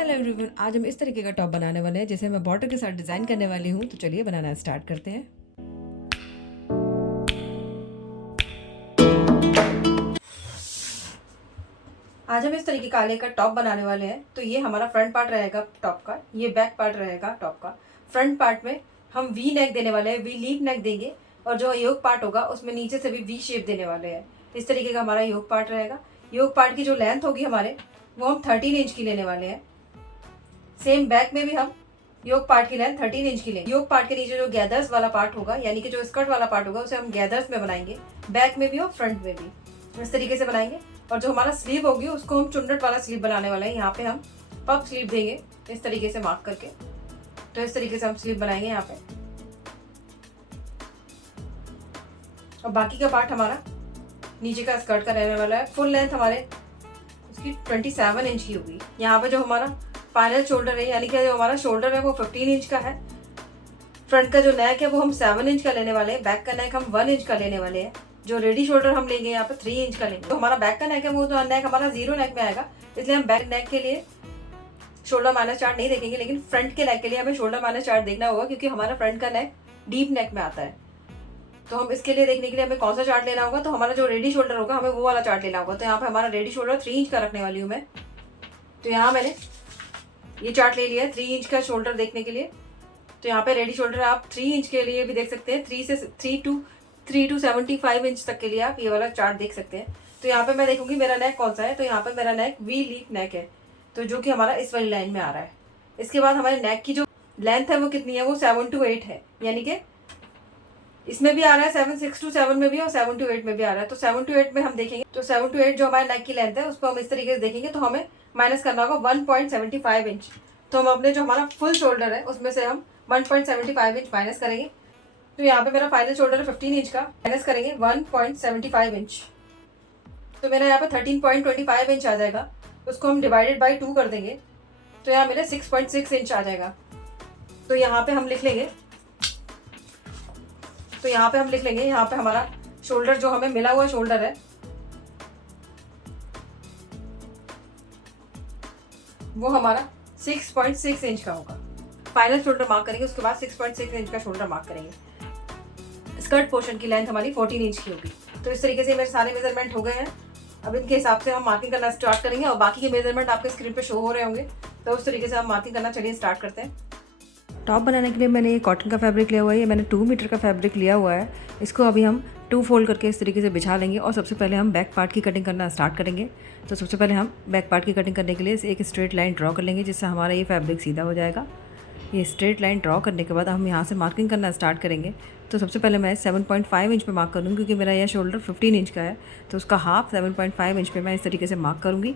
Hello everyone, आज हम इस तरीके का टॉप बनाने वाले हैं जिसे मैं बॉर्डर के साथ डिज़ाइन करने वाली हूँ। तो चलिए बनाना स्टार्ट करते हैं। आज हम इस तरीके का आले का टॉप बनाने वाले हैं। तो ये हमारा फ्रंट पार्ट रहेगा टॉप का, ये बैक पार्ट रहेगा टॉप का। फ्रंट पार्ट में हम वी नेक देने वाले हैं, वी लीफ नेक देंगे, और जो योक पार्ट होगा उसमें नीचे से भी वी शेप देने वाले हैं। इस तरीके का हमारा योक पार्ट रहेगा। योक पार्ट की जो लेंथ होगी हमारे, वो हम 13 इंच की लेने वाले हैं। सेम बैक में भी हम योक पार्ट की लेंथ 13 इंच की लेंगे। योक पार्ट के नीचे जो गैदर्स वाला पार्ट होगा, यानी कि जो स्कर्ट वाला पार्ट होगा, उसे हम गैदर्स में बनाएंगे, बैक में भी और फ्रंट में भी इस तरीके से बनाएंगे। और जो हमारा स्लीव होगी उसको हम चुन्नट वाला स्लीव बनाने वाले हैं। यहाँ पे हम पफ स्लीव देंगे इस तरीके से मार्क करके। तो इस तरीके से हम स्लीव बनाएंगे यहाँ पे। और बाकी का पार्ट हमारा नीचे का स्कर्ट का रहने वाला है। फुल लेंथ हमारे उसकी 27 इंच की होगी। यहाँ पे जो हमारा फाइनल शोल्डर है, यानी कि जो हमारा शोल्डर है वो 15 इंच का है। फ्रंट का जो नेक है वो हम 7 इंच का लेने वाले हैं। बैक का नेक हम 1 इंच का लेने वाले हैं। जो रेडी शोल्डर हम लेंगे यहाँ पे 3 इंच का लेंगे। तो हमारा बैक का नेक है वो जो नेक हमारा 0 नेक में आएगा, इसलिए हम बैक नेक के लिए शोल्डर माइनस चार्ट नहीं देखेंगे, लेकिन फ्रंट के नेक के लिए हमें शोल्डर माइनस चार्ट देखना होगा, क्योंकि हमारा फ्रंट का नेक डीप नेक में आता है। तो हम इसके लिए देखने के लिए हमें कौन सा चार्ट लेना होगा, तो हमारा जो रेडी शोल्डर होगा हमें वो वाला चार्ट लेना होगा। तो यहाँ पे हमारा रेडी शोल्डर 3 इंच का रखने वाली हूँ मैं। तो यहाँ मैंने ये चार्ट ले लिया है 3 इंच का शोल्डर देखने के लिए। तो यहाँ पे रेडी शोल्डर आप 3 इंच के लिए भी देख सकते हैं। 3 टू 75 इंच तक के लिए आप ये वाला चार्ट देख सकते हैं। तो यहाँ पे मैं देखूंगी मेरा नेक कौन सा है। तो यहाँ पे मेरा नेक वी लीफ नेक है, तो जो कि हमारा इस वाली लाइन में आ रहा है। इसके बाद हमारे नेक की जो लेंथ है वो कितनी है, वो 7 to 8 है, यानी कि इसमें भी आ रहा है 6 to 7 में भी और 7 to 8 में भी आ रहा है। तो 7 to 8 में हम देखेंगे, तो 7 to 8 जो हमारे नेक की लेंथ है उसको हम इस तरीके से देखेंगे। तो हमें माइनस करना होगा 1.75 इंच। तो हम अपने जो हमारा फुल शोल्डर है उसमें से हम 1.75 इंच माइनस करेंगे। तो यहाँ पे मेरा फाइनल शोल्डर है 15 इंच का, माइनस करेंगे 1.75 इंच। तो मेरा यहाँ पे 13.25 इंच आ जाएगा। उसको हम डिवाइडेड बाई 2 कर देंगे, तो यहाँ मेरा 6.6 इंच आ जाएगा। तो यहाँ पे हम लिख लेंगे, यहाँ पे हमारा शोल्डर जो हमें मिला हुआ शोल्डर है वो हमारा 6.6 इंच का होगा। फाइनल शोल्डर मार्क करेंगे, उसके बाद 6.6 इंच का शोल्डर मार्क करेंगे। स्कर्ट पोर्शन की लेंथ हमारी 14 इंच की होगी। तो इस तरीके से मेरे सारे मेजरमेंट हो गए हैं। अब इनके हिसाब से हम मार्किंग करना स्टार्ट करेंगे, और बाकी के मेजरमेंट आपके स्क्रीन पे शो हो रहे होंगे। तो उस तरीके से हम मार्किंग करना चलिए स्टार्ट करते हैं। टॉप बनाने के लिए मैंने ये कॉटन का फैब्रिक लिया हुआ है। ये मैंने 2 मीटर का फैब्रिक लिया हुआ है। इसको अभी हम 2 फोल्ड करके इस तरीके से बिछा लेंगे, और सबसे पहले हम बैक पार्ट की कटिंग करना स्टार्ट करेंगे। तो सबसे पहले हम बैक पार्ट की कटिंग करने के लिए एक स्ट्रेट लाइन ड्रॉ कर लेंगे, जिससे हमारा ये फैब्रिक सीधा हो जाएगा। ये स्ट्रेट लाइन ड्रॉ करने के बाद हम यहाँ से मार्किंग करना स्टार्ट करेंगे। तो सबसे पहले मैं 7.5 इंच पे मार्क करूँगी, क्योंकि मेरा यह शोल्डर 15 इंच का है। तो उसका हाफ 7.5 इंच पे मैं इस तरीके से मार्क करूँगी।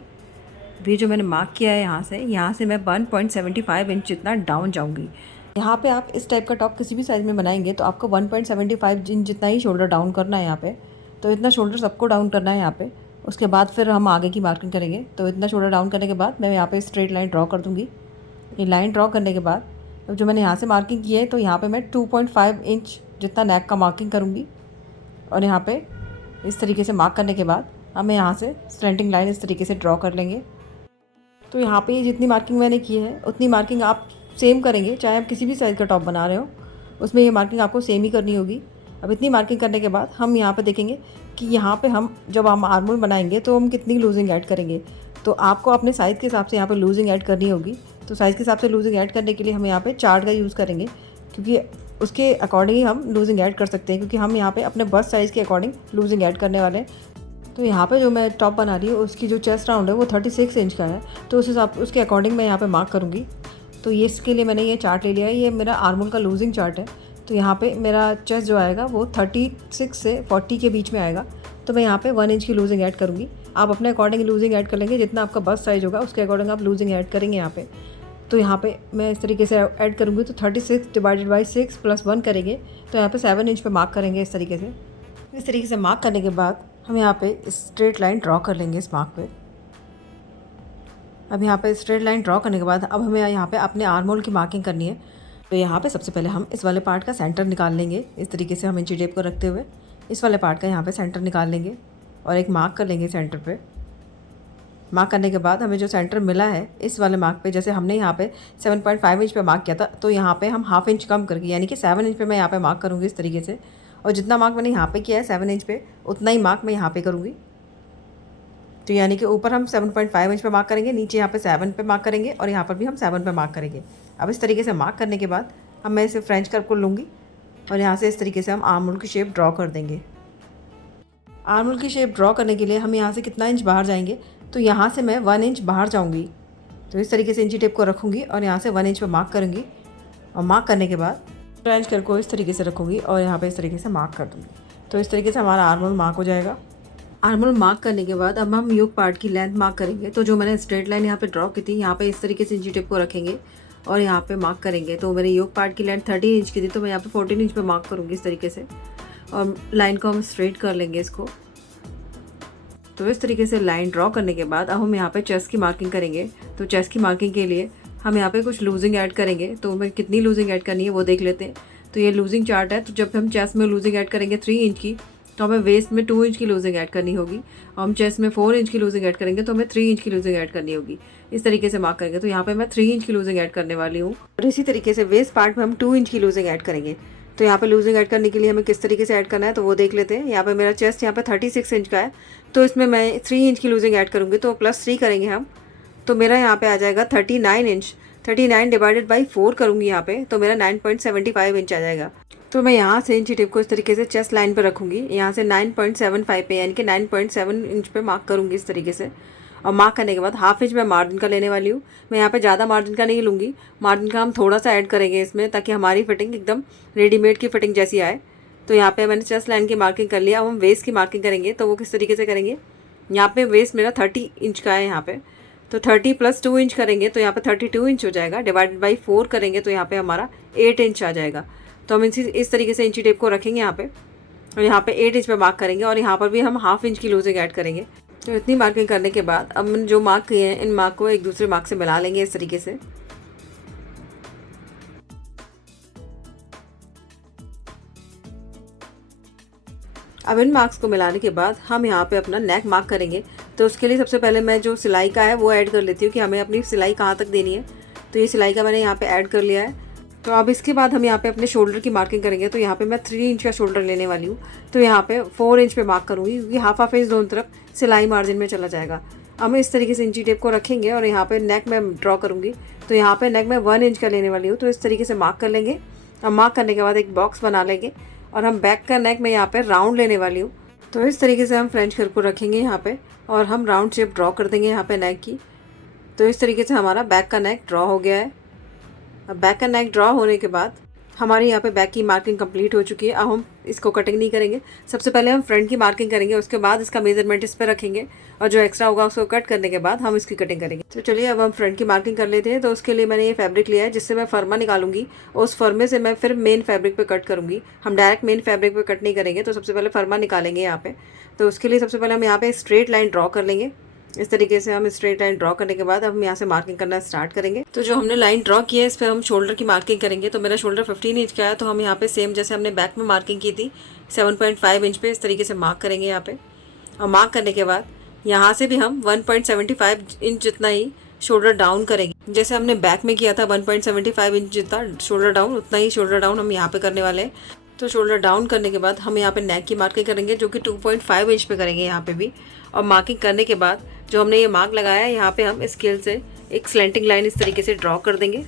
ये जो मैंने मार्क किया है यहाँ से मैं 1.75 इंच जितना डाउन जाऊँगी। यहाँ पे आप इस टाइप का टॉप किसी भी साइज़ में बनाएंगे तो आपको 1.75 इंच जितना ही शोल्डर डाउन करना है यहाँ पे। तो इतना शोल्डर सबको डाउन करना है यहाँ पे। उसके बाद फिर हम आगे की मार्किंग करेंगे। तो इतना शोल्डर डाउन करने के बाद मैं यहाँ पे स्ट्रेट लाइन ड्रॉ कर दूँगी। ये लाइन ड्रॉ करने के बाद अब जो मैंने यहाँ से मार्किंग की है, तो यहाँ पे मैं 2.5 इंच जितना नेक का मार्किंग करूँगी। और यहाँ पे इस तरीके से मार्क करने के बाद हमें यहाँ से स्लैंटिंग लाइन इस तरीके से ड्रॉ कर लेंगे। तो यहाँ पे जितनी मार्किंग मैंने की है उतनी मार्किंग आप सेम करेंगे, चाहे आप किसी भी साइज़ का टॉप बना रहे हो उसमें ये मार्किंग आपको सेम ही करनी होगी। अब इतनी मार्किंग करने के बाद हम यहाँ पे देखेंगे कि यहाँ पे हम जब हम आर्मोल बनाएंगे तो हम कितनी लूजिंग ऐड करेंगे। तो आपको अपने साइज़ के हिसाब से यहाँ पे लूजिंग ऐड करनी होगी। तो साइज़ के हिसाब से लूजिंग ऐड करने के लिए हम यहाँ पे चार्ट का यूज़ करेंगे, क्योंकि उसके अकॉर्डिंग ही हम लूजिंग ऐड कर सकते हैं, क्योंकि हम यहाँ पे अपने बस्ट साइज़ के अकॉर्डिंग लूजिंग ऐड करने वाले हैं। तो यहाँ पे जो मैं टॉप बना रही हूँ उसकी जो चेस्ट राउंड है वो 36 इंच का है। तो उस हिसाब उसके अकॉर्डिंग मैं यहाँ पे मार्क करूँगी। तो ये इसके लिए मैंने ये चार्ट ले लिया है। ये मेरा आर्मोल का लूजिंग चार्ट है। तो यहाँ पे मेरा चेस्ट जो आएगा वो 36 से 40 के बीच में आएगा। तो मैं यहाँ पे 1 इंच की लूजिंग ऐड करूँगी। आप अपने अकॉर्डिंग लूजिंग ऐड कर लेंगे, जितना आपका बस्ट साइज़ होगा उसके अकॉर्डिंग आप लूजिंग ऐड करेंगे यहाँ पे। तो यहाँ पे मैं इस तरीके से ऐड करूँगी। तो 36 डिवाइडेड बाई 6 + 1 करेंगे, तो यहाँ पे 7 इंच पे मार्क करेंगे इस तरीके से। इस तरीके से मार्क करने के बाद हम यहाँ पे स्ट्रेट लाइन ड्रॉ कर लेंगे इस मार्क पे। अब यहाँ पे स्ट्रेट लाइन ड्रॉ करने के बाद अब हमें यहाँ पे अपने आर्मोल की मार्किंग करनी है। तो यहाँ पे सबसे पहले हम इस वाले पार्ट का सेंटर निकाल लेंगे। इस तरीके से हम इंची टेप को रखते हुए इस वाले पार्ट का यहाँ पे सेंटर निकाल लेंगे और एक मार्क कर लेंगे सेंटर पे। मार्क करने के बाद हमें जो सेंटर मिला है इस वाले मार्क पे, जैसे हमने यहाँ पे 7.5 इंच पे मार्क किया था, तो यहाँ पे हम हाफ इंच कम करके यानी कि 7 इंच पे मैं यहाँ पे मार्क करूँगी इस तरीके से। और जितना मार्क मैंने यहाँ पे किया है 7 इंच पे, उतना ही मार्क मैं यहाँ पे करूँगी। तो यानी कि ऊपर हम 7.5 इंच पे मार्क करेंगे, नीचे यहाँ पे 7 पे मार्क करेंगे और यहाँ पर भी हम 7 पे मार्क करेंगे। अब इस तरीके से मार्क करने के बाद हम मैं इसे फ्रेंच कर्व को लूँगी और यहाँ से इस तरीके से हम आर्म होल की शेप ड्रॉ कर देंगे। आर्म होल की शेप ड्रॉ करने के लिए हम यहाँ से कितना इंच बाहर जाएंगे, तो यहाँ से मैं 1 इंच बाहर जाऊँगी। तो इस तरीके से इंची टेप को रखूँगी और यहाँ से 1 इंच पर मार्क करूँगी और मार्क करने के बाद फ्रेंच कर्व को इस तरीके से रखूँगी और यहाँ पे इस तरीके से मार्क कर दूँगी। तो इस तरीके से हमारा आर्म होल मार्क हो जाएगा। आर्म होल मार्क करने के बाद अब हम योक पार्ट की लेंथ मार्क करेंगे। तो जो मैंने स्ट्रेट लाइन यहाँ पे ड्रॉ की थी, यहाँ पे इस तरीके से इंची टेप को रखेंगे और यहाँ पे मार्क करेंगे। तो मेरे योक पार्ट की लेंथ 30 इंच की थी, तो मैं यहाँ पे 14 इंच पे मार्क करूँगी इस तरीके से और लाइन को हम स्ट्रेट कर लेंगे इसको। तो इस तरीके से लाइन ड्रॉ करने के बाद अब हम यहाँ पे चेस्ट की मार्किंग करेंगे। तो चेस्ट की मार्किंग के लिए हम यहाँ पे कुछ लूजिंग ऐड करेंगे। तो मैं कितनी लूजिंग ऐड करनी है वो देख लेते हैं। तो ये लूजिंग चार्ट है। तो जब हम चेस्ट में लूजिंग ऐड करेंगे 3 इंच की, तो हमें वेस्ट में 2 इंच की लूजिंग ऐड करनी होगी। और हम चेस्ट में 4 इंच की लूजिंग ऐड करेंगे तो हमें 3 इंच की लूजिंग ऐड करनी होगी। इस तरीके से मार्क करेंगे। तो यहाँ पे मैं 3 इंच की लूजिंग ऐड करने वाली हूँ और इसी तरीके से वेस्ट पार्ट में हम 2 इंच की लूजिंग ऐड करेंगे। तो यहाँ पे लूजिंग ऐड करने के लिए हमें किस तरीके से ऐड करना है तो वो देख लेते हैं। यहाँ पे मेरा चेस्ट यहाँ पे 36 इंच का है, तो इसमें मैं 3 इंच की लूजिंग ऐड करूँगी, तो +3 करेंगे हम। तो मेरा यहाँ पे आ जाएगा 39 इंच। 39 डिवाइडेड बाई 4 करूँगी यहाँ पे, तो मेरा 9.75 इंच आ जाएगा। तो मैं यहाँ से इंची टिप को इस तरीके से चेस्ट लाइन पे रखूँगी, यहाँ से 9.75 पे यानी कि 9.7 इंच पे मार्क करूँगी इस तरीके से। और मार्क करने के बाद हाफ इंच मैं मार्जिन का लेने वाली हूँ। मैं यहाँ पे ज़्यादा मार्जिन का नहीं लूँगी, मार्जिन का हम थोड़ा सा ऐड करेंगे इसमें, ताकि हमारी फिटिंग एकदम रेडीमेड की फिटिंग जैसी आए। तो यहाँ पे मैंने चेस्ट लाइन की मार्किंग कर लिया। अब हम वेस्ट की मार्किंग करेंगे। तो वो किस तरीके से करेंगे, यहाँ पे वेस्ट मेरा 30 इंच का है यहाँ पे, तो 30 + 2 इंच करेंगे तो यहाँ पे 32 इंच हो जाएगा। डिवाइडेड बाई 4 करेंगे तो यहाँ पे हमारा 8 इंच आ जाएगा। तो हम इस तरीके से इंची टेप को रखेंगे यहाँ पे और यहाँ पे 8 इंच पे मार्क करेंगे और यहाँ पर भी हम हाफ इंच की लूजिंग ऐड करेंगे। तो इतनी मार्किंग करने के बाद अब मैंने जो मार्क किए हैं इन मार्क को एक दूसरे मार्क से मिला लेंगे इस तरीके से। अब इन मार्क्स को मिलाने के बाद हम यहाँ पे अपना नेक मार्क करेंगे। तो उसके लिए सबसे पहले मैं जो सिलाई का है वो ऐड कर लेती हूँ कि हमें अपनी सिलाई कहाँ तक देनी है। तो ये सिलाई का मैंने यहाँ पे ऐड कर लिया है। तो अब इसके बाद हम यहाँ पे अपने शोल्डर की मार्किंग करेंगे। तो यहाँ पे मैं 3 इंच का शोल्डर लेने वाली हूँ, तो यहाँ पे 4 इंच पे मार्क करूँगी, क्योंकि हाफ इंच दोनों तरफ सिलाई मार्जिन में चला जाएगा। अब मैं इस तरीके से इंची टेप को रखेंगे और यहाँ पे नेक में ड्रॉ करूँगी। तो यहाँ पे नेक में 1 इंच का लेने वाली हूँ, तो इस तरीके से मार्क कर लेंगे। अब मार्क करने के बाद एक बॉक्स बना लेंगे और हम बैक का नेक में यहाँ पे राउंड लेने वाली हूँ। तो इस तरीके से हम फ्रेंच कर्व को रखेंगे यहाँ पे और हम राउंड शेप ड्रॉ कर देंगे यहाँ पे नेक की। तो इस तरीके से हमारा बैक का नेक ड्रॉ हो गया है। अब बैक का नेक ड्रॉ होने के बाद हमारी यहाँ पे बैक की मार्किंग कंप्लीट हो चुकी है। अब हम इसको कटिंग नहीं करेंगे, सबसे पहले हम फ्रंट की मार्किंग करेंगे, उसके बाद इसका मेजरमेंट इस पर रखेंगे और जो एक्स्ट्रा होगा उसको कट करने के बाद हम इसकी कटिंग करेंगे। तो चलिए अब हम फ्रंट की मार्किंग कर लेते हैं। तो उसके लिए मैंने ये फैब्रिक लिया है जिससे मैं फर्मा निकालूंगी और उस फर्मे से मैं फिर मेन फैब्रिक पे कट करूँगी। हम डायरेक्ट मेन फैब्रिक पे कट नहीं करेंगे, तो सबसे पहले फर्मा निकालेंगे यहाँ पे। तो उसके लिए सबसे पहले हम यहाँ पे स्ट्रेट लाइन ड्रॉ कर लेंगे। इस तरीके से हम स्ट्रेट लाइन ड्रॉ करने के बाद अब हम यहाँ से मार्किंग करना स्टार्ट करेंगे। तो जो हमने लाइन ड्रॉ की है इस पर हम शोल्डर की मार्किंग करेंगे। तो मेरा शोल्डर 15 इंच का है, तो हम यहाँ पे सेम जैसे हमने बैक में मार्किंग की थी 7.5 इंच पे इस तरीके से मार्क करेंगे यहाँ पे। और मार्क करने के बाद यहाँ से भी हम 1.75 इंच जितना ही शोल्डर डाउन करेंगे। जैसे हमने बैक में किया था 1.75 इंच जितना शोल्डर डाउन, उतना ही शोल्डर डाउन हम यहाँ पे करने वाले हैं। तो शोल्डर डाउन करने के बाद हम यहाँ पे नेक की मार्किंग करेंगे, जो कि 2.5 इंच पे करेंगे यहाँ पे भी। और मार्किंग करने के बाद जो हमने ये मार्क लगाया है यहाँ पे हम स्केल से एक स्लेंटिंग लाइन इस तरीके से ड्रॉ कर देंगे।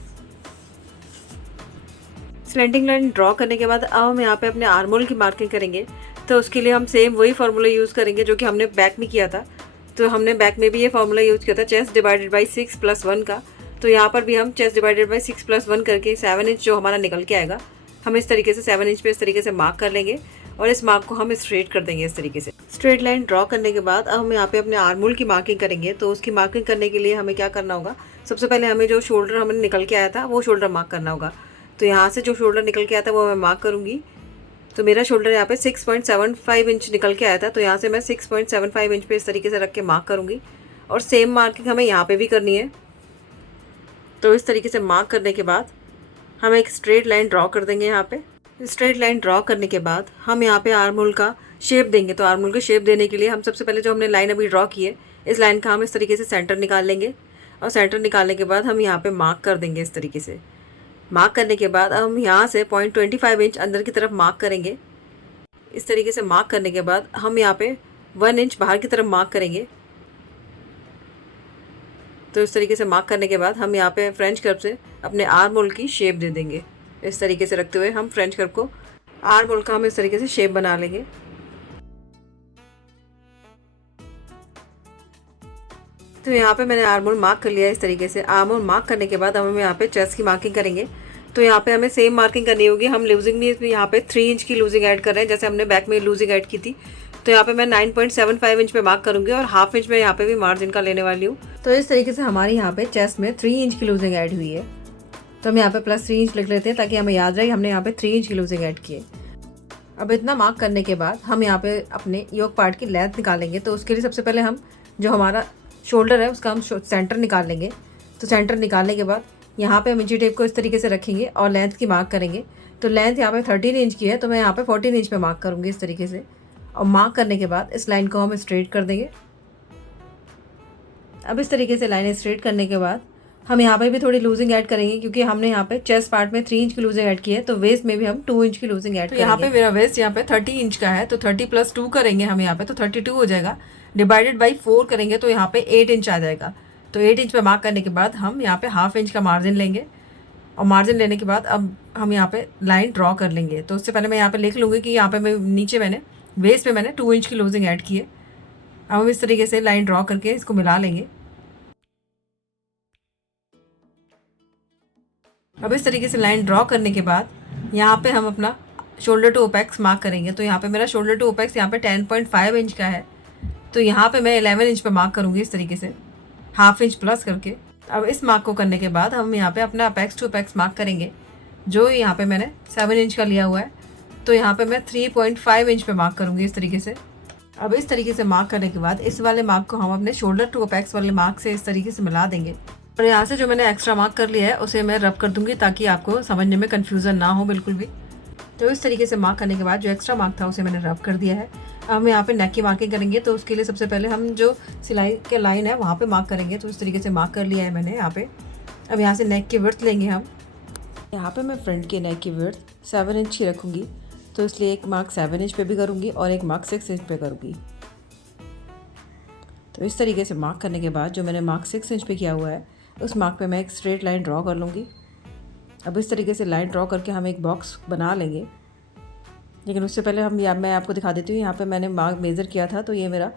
स्लेंटिंग लाइन ड्रॉ करने के बाद अब हम यहाँ पे अपने आर्म होल की मार्किंग करेंगे। तो उसके लिए हम सेम वही फार्मूला यूज़ करेंगे जो कि हमने बैक में किया था। तो हमने बैक में भी ये फार्मूला यूज़ किया था चेस्ट डिवाइडेड बाई 6 + 1 का। तो यहाँ पर भी हम चेस्ट डिवाइडेड बाई 6 + 1 करके 7 इंच जो हमारा निकल के आएगा, हम इस तरीके से 7 इंच पे इस तरीके से मार्क कर लेंगे और इस मार्क को हम स्ट्रेट कर देंगे इस तरीके से। स्ट्रेट लाइन ड्रॉ करने के बाद अब हम यहाँ पे अपने आर्म होल की मार्किंग करेंगे। तो उसकी मार्किंग करने के लिए हमें क्या करना होगा, सबसे पहले हमें जो शोल्डर हमने निकल के आया था वो शोल्डर मार्क करना होगा। तो यहाँ से जो शोल्डर निकल के आया था वो मैं मार्क करूँगी। तो मेरा शोल्डर यहाँ पे 6.75 इंच निकल के आया था, तो यहाँ से मैं 6.75 इंच पे इस तरीके से रख के मार्क करूँगी और सेम मार्किंग हमें यहाँ पे भी करनी है। तो इस तरीके से मार्क करने के बाद हम एक स्ट्रेट लाइन ड्रॉ कर देंगे यहाँ पे। स्ट्रेट लाइन ड्रॉ करने के बाद हम यहाँ पे आर्म होल का शेप देंगे। तो आर्म होल का शेप देने के लिए हम सबसे पहले जो हमने लाइन अभी ड्रॉ की है इस लाइन का हम इस तरीके से सेंटर निकाल लेंगे और सेंटर निकालने के बाद हम यहाँ पे मार्क कर देंगे इस तरीके से। मार्क करने के बाद हम यहाँ से 0.25 इंच अंदर की तरफ मार्क करेंगे। इस तरीके से मार्क करने के बाद हम यहाँ पे 1 इंच बाहर की तरफ मार्क करेंगे। तो इस तरीके से मार्क करने के बाद हम यहाँ पे फ्रेंच कर्व से अपने आर्म होल की शेप दे देंगे। इस तरीके से रखते हुए हम फ्रेंच कर्व को, आर्म होल का हम इस तरीके से शेप बना लेंगे। तो यहाँ पे मैंने आर्म होल मार्क कर लिया है इस तरीके से। आर्म होल मार्क करने के बाद हम यहाँ पे चेस्ट की मार्किंग करेंगे। तो यहाँ पे हमें सेम मार्किंग करनी होगी। हम लूजिंग भी यहाँ पे 3 इंच की लूजिंग ऐड कर रहे हैं, जैसे हमने बैक में लूजिंग ऐड की थी। तो यहाँ पे मैं 9.75 इंच पे मार्क करूँगी और हाफ इंच में यहाँ पे भी मार्जिन का लेने वाली हूँ। तो इस तरीके से हमारी यहाँ पे चेस्ट में 3 इंच की लूजिंग ऐड हुई है। तो हम यहाँ पे +3 इंच लिख लेते हैं ताकि हमें याद रहे हमने यहाँ पे 3 इंच की लूजिंग ऐड की है। अब इतना मार्क करने के बाद हम यहाँ पे अपने योक पार्ट की लेंथ निकालेंगे। तो उसके लिए सबसे पहले हम जो हमारा शोल्डर है उसका हम सेंटर निकाल लेंगे। तो सेंटर निकालने के बाद यहाँ पे हम इंची टेप को इस तरीके से रखेंगे और लेंथ की मार्क करेंगे। तो लेंथ यहाँ पे 13 इंच की है, तो मैं यहाँ पे 14 इंच पे मार्क करूँगी इस तरीके से। और मार्क करने के बाद इस लाइन को हम स्ट्रेट कर देंगे। अब इस तरीके से लाइन स्ट्रेट करने के बाद हम यहाँ पे भी थोड़ी लूजिंग ऐड करेंगे, क्योंकि हमने यहाँ पे चेस्ट पार्ट में 3 इंच की लूजिंग ऐड की है। तो वेस्ट में भी हम 2 इंच की लूजिंग ऐड करेंगे। यहाँ पे मेरा वेस्ट यहाँ पे 30 इंच का है, तो 30 + 2 करेंगे हम यहाँ पे, तो 32 हो जाएगा। डिवाइडेड बाई 4 करेंगे तो यहाँ पे 8 इंच आ जाएगा। तो 8 इंच पे मार्क करने के बाद हम यहाँ पे हाफ इंच का मार्जिन लेंगे और मार्जिन लेने के बाद अब हम यहाँ पे लाइन ड्रॉ कर लेंगे। तो उससे पहले मैं यहाँ पे लिख लूँगी कि यहाँ पे मैं नीचे मैंने वेस्ट पे मैंने 2 इंच की लूजिंग ऐड की है। अब हम इस तरीके से लाइन ड्रॉ करके इसको मिला लेंगे। अब इस तरीके से लाइन ड्रॉ करने के बाद यहाँ पे हम अपना शोल्डर टू ओपेक्स मार्क करेंगे। तो यहाँ पे मेरा शोल्डर टू ओपेक्स यहाँ पे 10.5 इंच का है। तो यहाँ पे मैं 11 इंच पे मार्क करूँगी इस तरीके से, हाफ इंच प्लस करके। अब इस मार्क को करने के बाद हम यहाँ पे अपना अपेक्स टू अपेक्स मार्क करेंगे, जो यहाँ पे मैंने 7 इंच का लिया हुआ है। तो यहाँ पे मैं 3.5 इंच पे मार्क करूँगी इस तरीके से। अब इस तरीके से मार्क करने के बाद इस वाले मार्क को हम अपने शोल्डर टू अपेक्स वाले मार्क से इस तरीके से मिला देंगे। और यहाँ से जो मैंने एक्स्ट्रा मार्क कर लिया है उसे मैं रब कर दूँगी ताकि आपको समझने में कन्फ्यूज़न ना हो बिल्कुल भी। तो इस तरीके से मार्क करने के बाद जो एक्स्ट्रा मार्क था उसे मैंने रब कर दिया है। अब हम यहाँ पे नेक की मार्किंग करेंगे। तो उसके लिए सबसे पहले हम जो सिलाई के लाइन है वहाँ पे मार्क करेंगे। तो इस तरीके से मार्क कर लिया है मैंने यहाँ पे। अब यहाँ से नेक की विड्थ लेंगे हम। यहाँ पे मैं फ्रंट की नेक की विड्थ 7 इंच की रखूँगी। तो इसलिए एक मार्क 7 इंच पे भी करूँगी और एक मार्क 6 इंच पे करूँगी। तो इस तरीके से मार्क करने के बाद जो मैंने मार्क 6 इंच पे किया हुआ है उस मार्क पे मैं एक स्ट्रेट लाइन ड्रॉ कर लूँगी। अब इस तरीके से लाइन ड्रॉ करके हम एक बॉक्स बना लेंगे। लेकिन उससे पहले मैं आपको दिखा देती हूँ। यहाँ पे मैंने मार्क मेज़र किया था, तो ये मेरा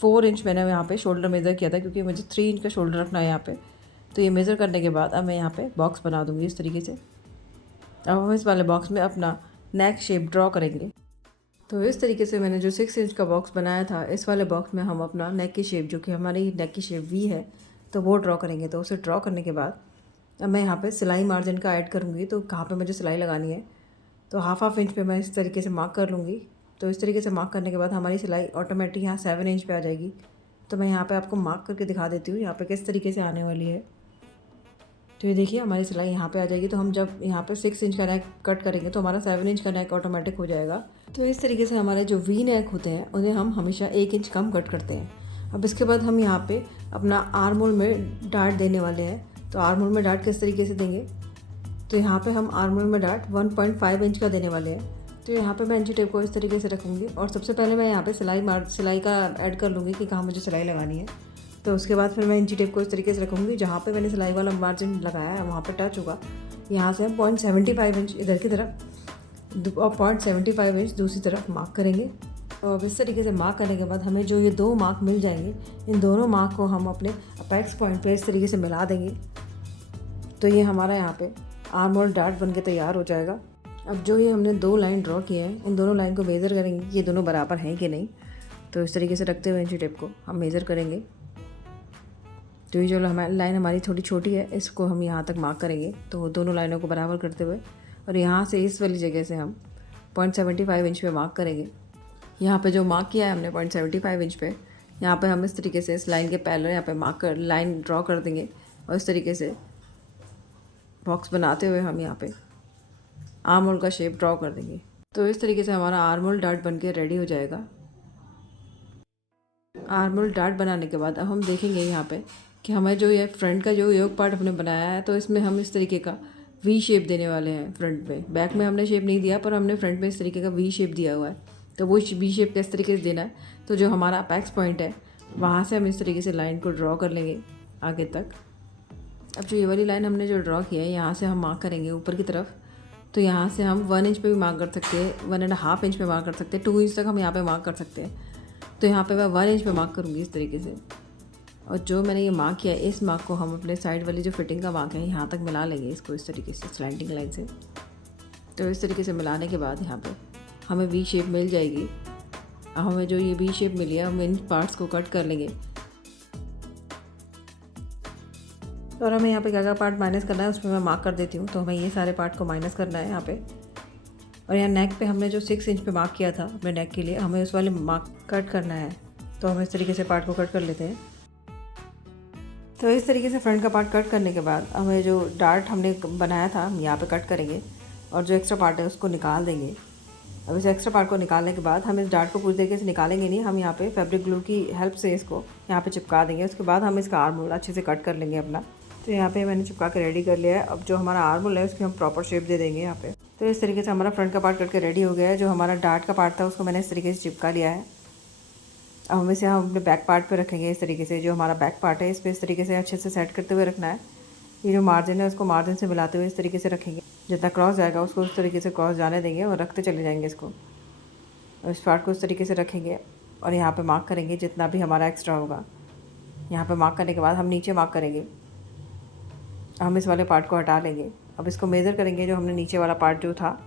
4 इंच मैंने यहाँ पे शोल्डर मेज़र किया था, क्योंकि मुझे 3 इंच का शोल्डर रखना है यहाँ पे। तो ये मेज़र करने के बाद अब मैं यहाँ पे बॉक्स बना दूँगी इस तरीके से। अब हम इस वाले बॉक्स में अपना नेक शेप ड्रॉ करेंगे। तो इस तरीके से मैंने जो 6 इंच का बॉक्स बनाया था, इस वाले बॉक्स में हम अपना नेक की शेप, जो कि हमारी नेक की शेप वी है, तो वो ड्रॉ करेंगे। तो उसे ड्रॉ करने के बाद अब मैं यहाँ पे सिलाई मार्जिन का ऐड करूँगी। तो कहाँ पे मुझे सिलाई लगानी है, तो हाफ इंच पे मैं इस तरीके से मार्क कर लूँगी। तो इस तरीके से मार्क करने के बाद हमारी सिलाई ऑटोमेटिक यहाँ 7 इंच पे आ जाएगी। तो मैं यहाँ पे आपको मार्क करके दिखा देती हूँ यहाँ पे किस तरीके से आने वाली है। तो ये देखिए हमारी सिलाई यहाँ पे आ जाएगी। तो हम जब यहाँ पे 6 इंच का नेक कट करेंगे तो हमारा 7 इंच का नेक ऑटोमेटिक हो जाएगा। तो इस तरीके से हमारे जो वी नेक होते हैं उन्हें हम हमेशा 1 इंच कम कट करते हैं। अब इसके बाद हम यहाँ पे अपना आर्म होल में डार्ट देने वाले हैं। तो आर्म होल में डार्ट किस तरीके से देंगे, तो यहाँ पे हम आर्म होल में डार्ट 1.5 इंच का देने वाले हैं। तो यहाँ पे मैं इंची टेप को इस तरीके से रखूँगी और सबसे पहले मैं यहाँ पे सिलाई का ऐड कर लूँगी कि कहाँ मुझे सिलाई लगानी है। तो उसके बाद फिर मैं इंची टेप को इस तरीके से रखूँगी, जहाँ पे मैंने सिलाई वाला मार्जिन लगाया है वहाँ पे टच होगा। यहाँ से हम 0.75 इंच इधर की तरफ और 0.75 इंच दूसरी तरफ मार्क करेंगे। और अब इस तरीके से मार्क करने के बाद हमें जो ये 2 मार्क मिल जाएंगे, इन दोनों मार्क को हम अपने अपेक्स पॉइंट पे इस तरीके से मिला देंगे। तो ये हमारा यहाँ पे आर्म होल डार्ट बन के तैयार हो जाएगा। अब जो ये हमने 2 लाइन ड्रॉ किए हैं, इन दोनों लाइन को मेज़र करेंगे कि ये दोनों बराबर हैं कि नहीं। तो इस तरीके से रखते हुए इंची टेप को हम मेज़र करेंगे। तो ये जो लाइन हमारी थोड़ी छोटी है, इसको हम यहाँ तक मार्क करेंगे। तो दोनों लाइनों को बराबर करते हुए और यहाँ से इस वाली जगह से हम 0.75 इंच पे मार्क करेंगे। यहाँ पे जो मार्क किया है हमने 0.75 इंच पे, यहाँ पे हम इस तरीके से इस लाइन के पैरेलल यहाँ पे मार्क कर लाइन ड्रॉ कर देंगे और इस तरीके से बॉक्स बनाते हुए हम यहाँ पे आर्म होल का शेप ड्रॉ कर देंगे। तो इस तरीके से हमारा आर्म होल डार्ट बन के रेडी हो जाएगा। आर्मोल डार्ट बनाने के बाद अब हम देखेंगे यहाँ पे कि हमें जो ये फ्रंट का जो योक पार्ट हमने बनाया है, तो इसमें हम इस तरीके का वी शेप देने वाले हैं फ्रंट में। बैक में हमने शेप नहीं दिया, पर हमने फ्रंट में इस तरीके का वी शेप दिया हुआ है। तो वो वी शेप किस तरीके से देना है, तो जो हमारा अपेक्स पॉइंट है वहाँ से हम इस तरीके से लाइन को ड्रॉ कर लेंगे आगे तक। अब जो ये वाली लाइन हमने जो ड्रॉ किया है, यहाँ से हम मार्क करेंगे ऊपर की तरफ। तो यहाँ से हम 1 इंच पे भी मार्क कर सकते हैं, 1.5 इंच पे मार्क कर सकते हैं, 2 इंच तक हम यहाँ पे मार्क कर सकते हैं। तो यहाँ पे मैं 1 इंच पे मार्क करूँगी इस तरीके से। और जो मैंने ये मार्क किया है, इस मार्क को हम अपने साइड वाली जो फिटिंग का मार्क है यहाँ तक मिला लेंगे इसको इस तरीके से स्लैंटिंग लाइन से। तो इस तरीके से मिलाने के बाद यहाँ पे हमें वी शेप मिल जाएगी। अब हमें जो ये वी शेप मिली है, हम इन पार्ट्स को कट कर लेंगे। और हमें यहाँ पे क्या क्या पार्ट माइनस करना है उसमें मैं मार्क कर देती हूँ। तो हमें ये सारे पार्ट को माइनस करना है यहाँ पे। और यहाँ नेक पे हमने जो 6 इंच पे मार्क किया था अपने नेक के लिए, हमें उस वाले मार्क कट करना है। तो हम इस तरीके से पार्ट को कट कर लेते हैं। तो इस तरीके से फ्रंट का पार्ट कट करने के बाद हमें जो डार्ट हमने बनाया था हम यहाँ पे कट करेंगे और जो एक्स्ट्रा पार्ट है उसको निकाल देंगे। अब इस एक्स्ट्रा पार्ट को निकालने के बाद हम इस डार्ट को पूरी तरीके से निकालेंगे नहीं, हम यहाँ पे फैब्रिक ग्लू की हेल्प से इसको यहाँ पे चिपका देंगे। उसके बाद हम इसका आर्म होल अच्छे से कट कर लेंगे अपना। तो यहाँ पे मैंने चिपका के रेडी कर लिया है। अब जो हमारा आर्म होल है उसकी हम प्रॉपर शेप दे देंगे यहाँ पे। तो इस तरीके से हमारा फ्रंट का पार्ट कट के रेडी हो गया है। जो हमारा डार्ट का पार्ट था उसको मैंने इस तरीके से चिपका लिया है। अब हम इसे हम अपने बैक पार्ट पे रखेंगे इस तरीके से। जो हमारा बैक पार्ट है इस पर इस तरीके से अच्छे से सेट करते हुए रखना है। ये जो मार्जिन है उसको मार्जिन से मिलाते हुए इस तरीके से रखेंगे। जितना क्रॉस जाएगा उसको उस तरीके से क्रॉस जाने देंगे और रखते चले जाएंगे इसको। और इस पार्ट को इस तरीके से रखेंगे और यहाँ पे मार्क करेंगे जितना भी हमारा एक्स्ट्रा होगा। यहाँ पे मार्क करने के बाद हम नीचे मार्क करेंगे। हम इस वाले पार्ट को हटा लेंगे। अब इसको मेज़र करेंगे, जो हमने नीचे वाला पार्ट जो था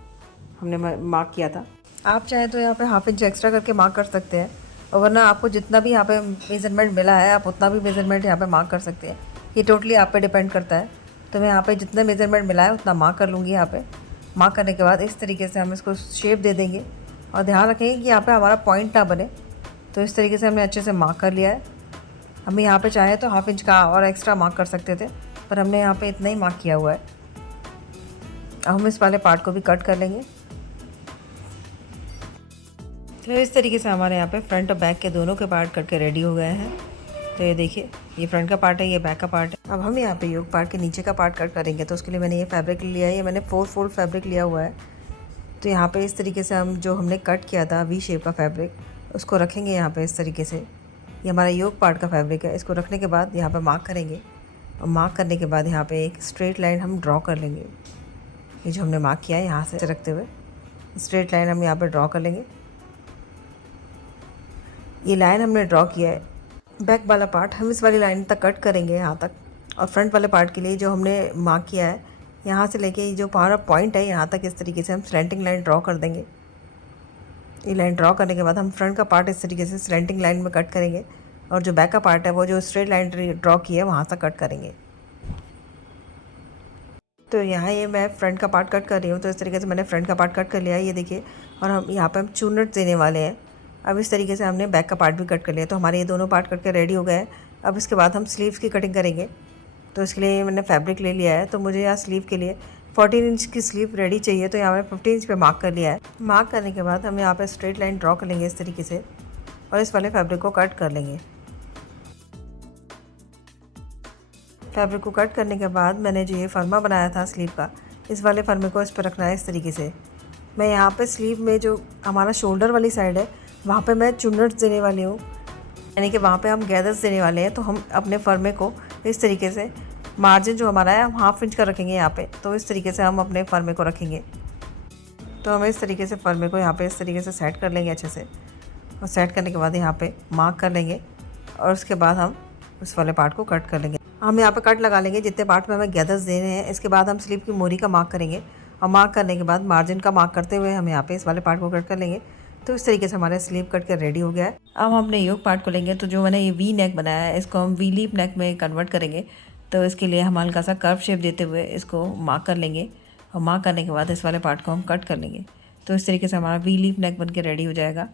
हमने मार्क किया था। आप चाहें तो यहाँ पे 1/2 इंच एक्स्ट्रा करके मार्क कर सकते हैं, और वरना आपको जितना भी यहाँ पे मेज़रमेंट मिला है आप उतना भी मेज़रमेंट यहाँ पे मार्क कर सकते हैं। ये टोटली आप पे डिपेंड करता है। तो मैं यहाँ पे जितना मेज़रमेंट मिला है उतना मार्क कर लूँगी। यहाँ पे मार्क करने के बाद इस तरीके से हम इसको शेप दे देंगे। और ध्यान रखेंगे कि यहाँ पे हमारा पॉइंट ना बने। तो इस तरीके से हमने अच्छे से मार्क कर लिया है। हम यहाँ पे चाहे तो 1/2 इंच का और एक्स्ट्रा मार्क कर सकते थे, पर हमने यहाँ पे इतना ही मार्क किया हुआ है। अब हम इस वाले पार्ट को भी कट कर लेंगे। तो इस तरीके से हमारे यहाँ पे फ्रंट और बैक के दोनों के पार्ट कट के रेडी हो गए हैं। तो ये देखिए, ये फ्रंट का पार्ट है, ये बैक का पार्ट है। अब हम यहाँ पे योक पार्ट के नीचे का पार्ट कट करेंगे। तो उसके लिए मैंने ये फैब्रिक लिया है, ये मैंने 4 फोल्ड फैब्रिक लिया हुआ है। तो यहाँ पे इस तरीके से हम जो हमने कट किया था वी शेप का फैब्रिक उसको रखेंगे यहाँ पे इस तरीके से। ये हमारा योक पार्ट का फैब्रिक है। इसको रखने के बाद यहाँ पे मार्क करेंगे और मार्क करने के बाद यहाँ पे एक स्ट्रेट लाइन हम ड्रॉ कर लेंगे। ये जो हमने मार्क किया है यहाँ से रखते हुए स्ट्रेट लाइन हम यहाँ पे ड्रॉ कर लेंगे। ये लाइन हमने ड्रॉ किया है। बैक वाला पार्ट हम इस वाली लाइन तक कट करेंगे यहाँ तक। और फ्रंट वाले पार्ट के लिए जो हमने मार्क किया है यहाँ से लेके जो हमारा पॉइंट है यहाँ तक इस तरीके से हम स्लैंटिंग लाइन ड्रॉ कर देंगे। ये लाइन ड्रॉ करने के बाद हम फ्रंट का पार्ट इस तरीके से स्लैंटिंग लाइन में कट करेंगे। और जो बैक का पार्ट है वो जो स्ट्रेट लाइन ड्रॉ की है वहाँ तक कट करेंगे। तो यहाँ ये मैं फ्रंट का पार्ट कट कर रही हूँ। तो इस तरीके से मैंने फ्रंट का पार्ट कट कर लिया है, ये देखिए। और हम यहाँ पे हम चूनट देने वाले हैं। अब इस तरीके से हमने बैक का पार्ट भी कट कर लिया। तो हमारे ये दोनों पार्ट कट के रेडी हो गए हैं। अब इसके बाद हम स्लीव्स की कटिंग करेंगे। तो इसके लिए मैंने फैब्रिक ले लिया है। तो मुझे यहाँ स्लीव के लिए 14 इंच की स्लीव रेडी चाहिए। तो यहाँ मैंने 15 इंच पे मार्क कर लिया है। मार्क करने के बाद हम यहाँ पे स्ट्रेट लाइन ड्रॉ कर लेंगे इस तरीके से और इस वाले फैब्रिक को कट कर लेंगे। फैब्रिक को कट करने के बाद मैंने जो ये फर्मा बनाया था स्लीव का, इस वाले फर्मे को इस पर रखना है इस तरीके से। मैं यहाँ पे स्लीव में जो हमारा शोल्डर वाली साइड है वहाँ पे मैं चुन्नट्स देने वाली हूँ, यानी कि वहाँ पे हम गैदर्स देने वाले हैं। तो हम अपने फर्मे को इस तरीके से मार्जिन जो हमारा है हम 1/2 इंच का रखेंगे यहाँ पे। तो इस तरीके से हम अपने फर्मे को रखेंगे। तो हम इस तरीके से फर्मे को यहाँ पे इस तरीके से सेट कर लेंगे अच्छे से। और सेट करने के बाद यहाँ पे मार्क कर लेंगे और उसके बाद हम उस वाले पार्ट को कट कर लेंगे। हम यहाँ पे कट लगा लेंगे जितने पार्ट में हमें गैदर्स देने हैं। इसके बाद हम स्लीव की मोरी का मार्क करेंगे और मार्क करने के बाद मार्जिन का मार्क करते हुए हम यहाँ पे इस वाले पार्ट को कट कर लेंगे। तो इस तरीके से हमारा स्लीव कट कर रेडी हो गया है। अब हमने योक पार्ट को लेंगे। तो जो मैंने ये वी नेक बनाया है इसको हम वी लीप नेक में कन्वर्ट करेंगे। तो इसके लिए हम हल्का सा कर्व शेप देते हुए इसको मार्क कर लेंगे और मार्क करने के बाद इस वाले पार्ट को हम कट कर लेंगे। तो इस तरीके से हमारा वी लीप नेक बन के रेडी हो जाएगा।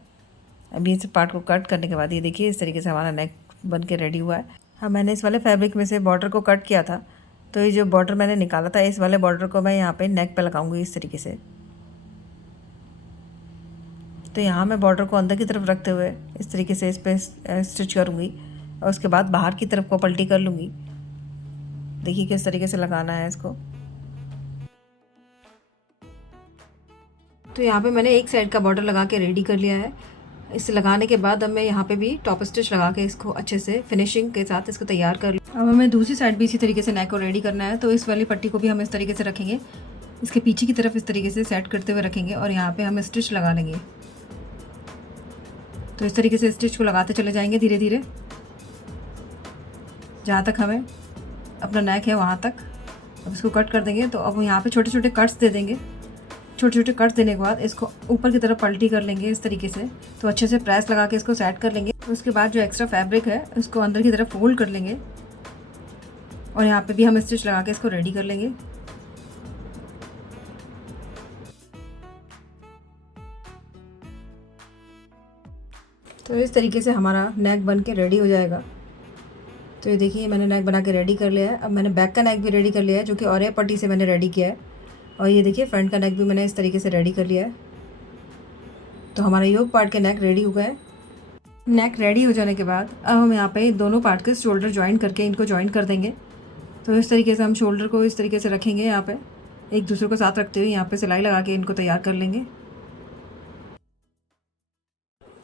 अभी इस पार्ट को कट करने के बाद ये देखिए इस तरीके से हमारा नेक बन के रेडी हुआ है। हाँ, मैंने इस वाले फैब्रिक में से बॉर्डर को कट किया था। तो ये जो बॉर्डर मैंने निकाला था इस वाले बॉर्डर को मैं यहाँ पे नेक पे लगाऊंगी इस तरीके से। तो यहाँ मैं बॉर्डर को अंदर की तरफ रखते हुए इस तरीके से इस पर स्टिच करूँगी और उसके बाद बाहर की तरफ को पलटी कर लूँगी। देखिए किस तरीके से लगाना है इसको। तो यहाँ पे मैंने एक साइड का बॉर्डर लगा के रेडी कर लिया है। इसे लगाने के बाद अब मैं यहाँ पे भी टॉप स्टिच लगा के इसको अच्छे से फिनिशिंग के साथ इसको तैयार कर लूँ। अब हमें दूसरी साइड भी इसी तरीके से नेक को रेडी करना है। तो इस वाली पट्टी को भी हम इस तरीके से रखेंगे, इसके पीछे की तरफ इस तरीके से सेट करते हुए रखेंगे और यहाँ पे हम स्टिच लगा लेंगे। तो इस तरीके से स्टिच को लगाते चले जाएंगे धीरे धीरे, जहाँ तक हमें अपना नेक है वहाँ तक। अब इसको कट कर देंगे। तो अब यहाँ पे छोटे छोटे कट्स दे देंगे। छोटे छोटे कट्स देने के बाद इसको ऊपर की तरफ पलटी कर लेंगे इस तरीके से। तो अच्छे से प्रेस लगा के इसको सेट कर लेंगे। उसके बाद जो एक्स्ट्रा फैब्रिक है उसको अंदर की तरफ फोल्ड कर लेंगे और यहाँ पे भी हम स्टिच लगा के इसको रेडी कर लेंगे। तो इस तरीके से हमारा नेक बन के रेडी हो जाएगा। तो ये देखिए मैंने नेक बना के रेडी कर लिया है। अब मैंने बैक का नेक भी रेडी कर लिया है, जो कि और पट्टी से मैंने रेडी किया है। और ये देखिए फ्रंट का नेक भी मैंने इस तरीके से रेडी कर लिया है। तो हमारा योक पार्ट के नेक रेडी हो गए। नेक रेडी हो जाने के बाद अब हम यहाँ पे दोनों पार्ट के शोल्डर ज्वाइन करके इनको ज्वाइन कर देंगे। तो इस तरीके से हम शोल्डर को इस तरीके से रखेंगे, यहाँ पे एक दूसरे को साथ रखते हुए यहाँ पे सिलाई लगा के इनको तैयार कर लेंगे।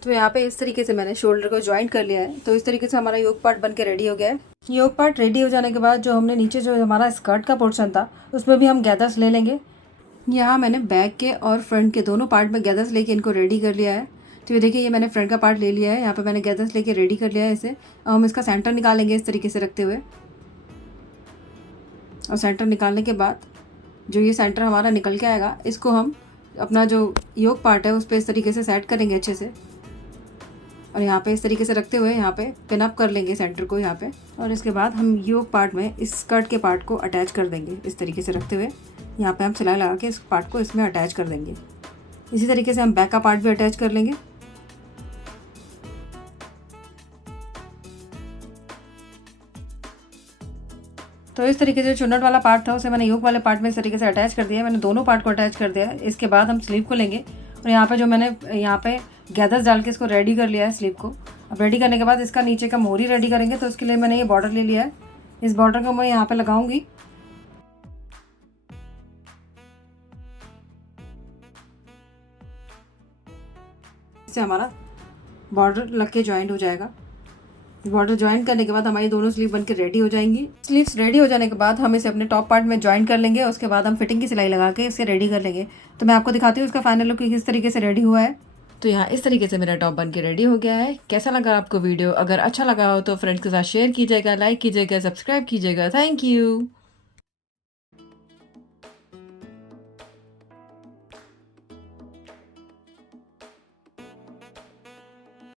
तो यहाँ पे इस तरीके से मैंने शोल्डर को ज्वाइन कर लिया है। तो इस तरीके से हमारा योक पार्ट बन के रेडी हो गया है। योक पार्ट रेडी हो जाने के बाद जो हमने नीचे जो हमारा स्कर्ट का पोर्शन था उसमें भी हम गैदर्स ले लेंगे। यहाँ मैंने बैक के और फ्रंट के दोनों पार्ट में गैदर्स लेके इनको रेडी कर लिया है। तो ये देखिए ये मैंने फ्रंट का पार्ट ले लिया है, यहाँ पे मैंने गैदर्स लेके रेडी कर लिया है इसे। अब हम इसका सेंटर निकालेंगे इस तरीके से रखते हुए। और सेंटर निकालने के बाद जो ये सेंटर हमारा निकल के आएगा, इसको हम अपना जो योक पार्ट है उस पर इस तरीके से सेट करेंगे अच्छे से। और यहाँ पे इस तरीके से रखते हुए यहाँ पे पिन अप कर लेंगे सेंटर को यहाँ पे। और इसके बाद हम योक पार्ट में इस स्कर्ट के पार्ट को अटैच कर देंगे इस तरीके से रखते हुए। यहाँ पे हम सिलाई लगा के इस पार्ट को इसमें अटैच कर देंगे। इसी तरीके से हम बैक का पार्ट भी अटैच कर लेंगे। तो इस तरीके से चुन्नट वाला पार्ट था उसे मैंने योक वाले पार्ट में इस तरीके से अटैच कर दिया। मैंने दोनों पार्ट को अटैच कर दिया है। इसके बाद हम स्लीव को लेंगे और यहाँ पे जो मैंने यहाँ पे गैदर्स डाल के इसको रेडी कर लिया है स्लीव को। अब रेडी करने के बाद इसका नीचे का मोरी रेडी करेंगे। तो उसके लिए मैंने ये बॉर्डर ले लिया है। इस बॉर्डर को मैं यहाँ पे लगाऊंगी। इससे हमारा बॉर्डर लग के ज्वाइंट हो जाएगा। बॉर्डर ज्वाइन करने के बाद हमारी दोनों स्लीव बनकर रेडी हो जाएंगी। स्लीव्स रेडी हो जाने के बाद हम इसे अपने टॉप पार्ट में ज्वाइन कर लेंगे। उसके बाद हम फिटिंग की सिलाई लगा के इसे रेडी कर लेंगे। तो मैं आपको दिखाती हूँ इसका फाइनल लुक किस तरीके से रेडी हुआ है। तो यहाँ इस तरीके से मेरा टॉप बन के रेडी हो गया है। कैसा लगा आपको वीडियो? अगर अच्छा लगा हो तो फ्रेंड्स के साथ शेयर कीजिएगा, लाइक कीजिएगा, सब्सक्राइब कीजिएगा। Thank you.